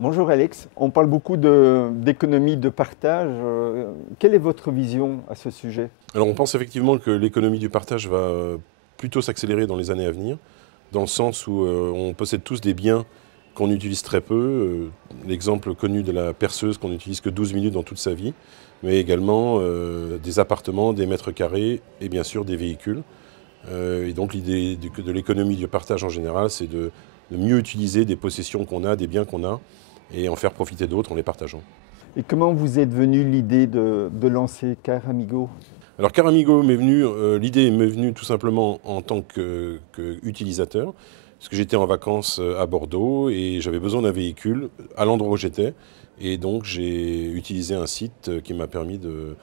Bonjour Alex, on parle beaucoup d'économie de partage. Quelle est votre vision à ce sujet? Alors on pense effectivement que l'économie du partage va plutôt s'accélérer dans les années à venir, dans le sens où on possède tous des biens qu'on utilise très peu. L'exemple connu de la perceuse qu'on n'utilise que 12 minutes dans toute sa vie, mais également des appartements, des mètres carrés et bien sûr des véhicules. Et donc l'idée de l'économie du partage en général, c'est de mieux utiliser des possessions qu'on a, des biens qu'on a, et en faire profiter d'autres en les partageant. Et comment vous êtes venu l'idée de lancer Caramigo? Alors Caramigo l'idée m'est venue tout simplement en tant qu'utilisateur, parce que j'étais en vacances à Bordeaux et j'avais besoin d'un véhicule à l'endroit où j'étais. Et donc j'ai utilisé un site qui m'a permis de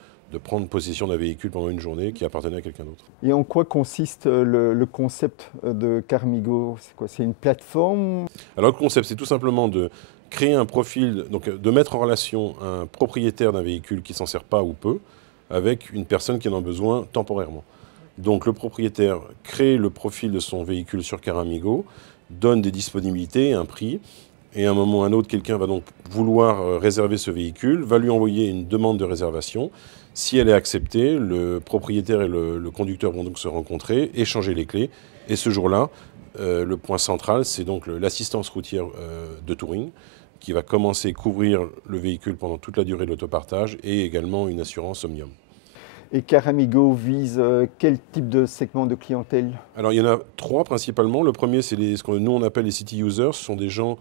prendre possession d'un véhicule pendant une journée qui appartenait à quelqu'un d'autre. Et en quoi consiste le concept de Caramigo? C'est quoi? C'est une plateforme? Alors le concept, c'est tout simplement de créer un profil, donc de mettre en relation un propriétaire d'un véhicule qui s'en sert pas ou peu, avec une personne qui en a besoin temporairement. Donc le propriétaire crée le profil de son véhicule sur Caramigo, donne des disponibilités, un prix, et à un moment ou à un autre, quelqu'un va donc vouloir réserver ce véhicule, va lui envoyer une demande de réservation. Si elle est acceptée, le propriétaire et le conducteur vont donc se rencontrer, échanger les clés, et ce jour-là, le point central, c'est donc l'assistance routière de Touring, qui va commencer à couvrir le véhicule pendant toute la durée de l'autopartage et également une assurance Omnium. Et Caramigo vise quel type de segment de clientèle? Alors il y en a trois principalement. Le premier, c'est ce que nous on appelle les city users. Ce sont des gens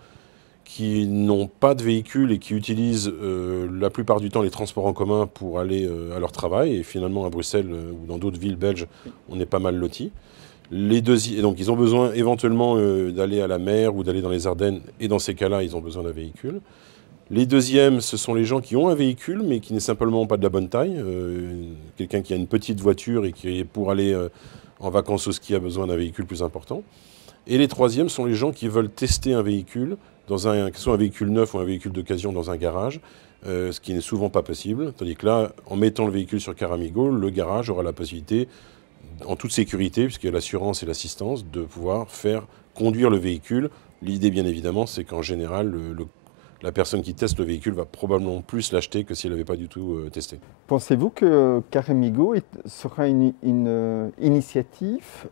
qui n'ont pas de véhicule et qui utilisent la plupart du temps les transports en commun pour aller à leur travail. Et finalement à Bruxelles ou dans d'autres villes belges, on est pas mal lotis. Et donc ils ont besoin éventuellement d'aller à la mer ou d'aller dans les Ardennes. Et dans ces cas-là, ils ont besoin d'un véhicule. Les deuxièmes, ce sont les gens qui ont un véhicule, mais qui n'est simplement pas de la bonne taille. Quelqu'un qui a une petite voiture et qui, pour aller en vacances au ski, a besoin d'un véhicule plus important. Et les troisièmes sont les gens qui veulent tester un véhicule, que ce soit un véhicule neuf ou un véhicule d'occasion dans un garage, ce qui n'est souvent pas possible. Tandis que là, en mettant le véhicule sur Caramigo, le garage aura la possibilité, en toute sécurité, puisqu'il y a l'assurance et l'assistance, de pouvoir faire conduire le véhicule. L'idée, bien évidemment, c'est qu'en général, la personne qui teste le véhicule va probablement plus l'acheter que si elle n'avait pas du tout testé. Pensez-vous que Caramigo sera une initiative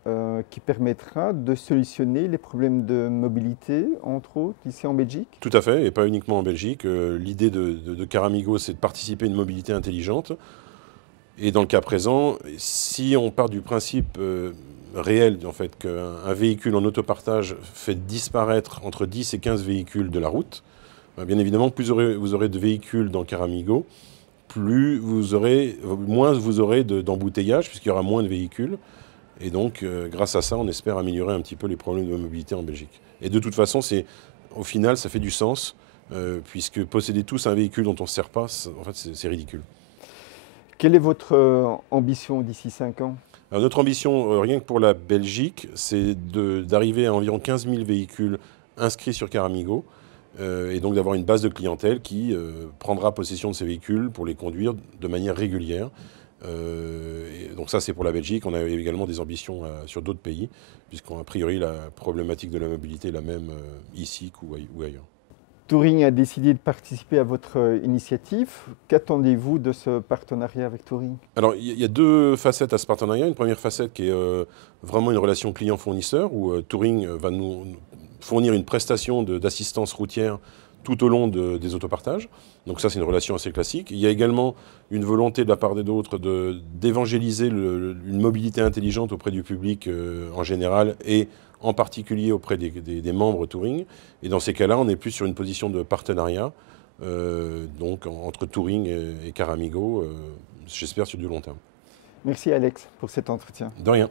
qui permettra de solutionner les problèmes de mobilité, entre autres, ici en Belgique? Tout à fait, et pas uniquement en Belgique. L'idée de Caramigo, c'est de participer à une mobilité intelligente. Et dans le cas présent, si on part du principe réel, en fait, qu'un véhicule en autopartage fait disparaître entre 10 et 15 véhicules de la route, bien évidemment, plus vous aurez de véhicules dans Caramigo, moins vous aurez d'embouteillages, puisqu'il y aura moins de véhicules. Et donc, grâce à ça, on espère améliorer un petit peu les problèmes de mobilité en Belgique. Et de toute façon, au final, ça fait du sens, puisque posséder tous un véhicule dont on ne se sert pas, en fait, c'est ridicule. Quelle est votre ambition d'ici 5 ans? Alors, notre ambition, rien que pour la Belgique, c'est d'arriver à environ 15 000 véhicules inscrits sur Caramigo, et donc d'avoir une base de clientèle qui prendra possession de ces véhicules pour les conduire de manière régulière. Et donc ça, c'est pour la Belgique. On a également des ambitions sur d'autres pays, puisqu'en priori, la problématique de la mobilité est la même ici ou ailleurs. Touring a décidé de participer à votre initiative. Qu'attendez-vous de ce partenariat avec Touring? Alors, il y a deux facettes à ce partenariat. Une première facette qui est vraiment une relation client-fournisseur, où Touring va nous fournir une prestation d'assistance routière tout au long des autopartages. Donc ça, c'est une relation assez classique. Il y a également une volonté de la part des d'autres d'évangéliser une mobilité intelligente auprès du public en général et en particulier auprès des membres Touring. Et dans ces cas-là, on est plus sur une position de partenariat, donc entre Touring et Caramigo, j'espère sur du long terme. Merci Alex pour cet entretien. De rien.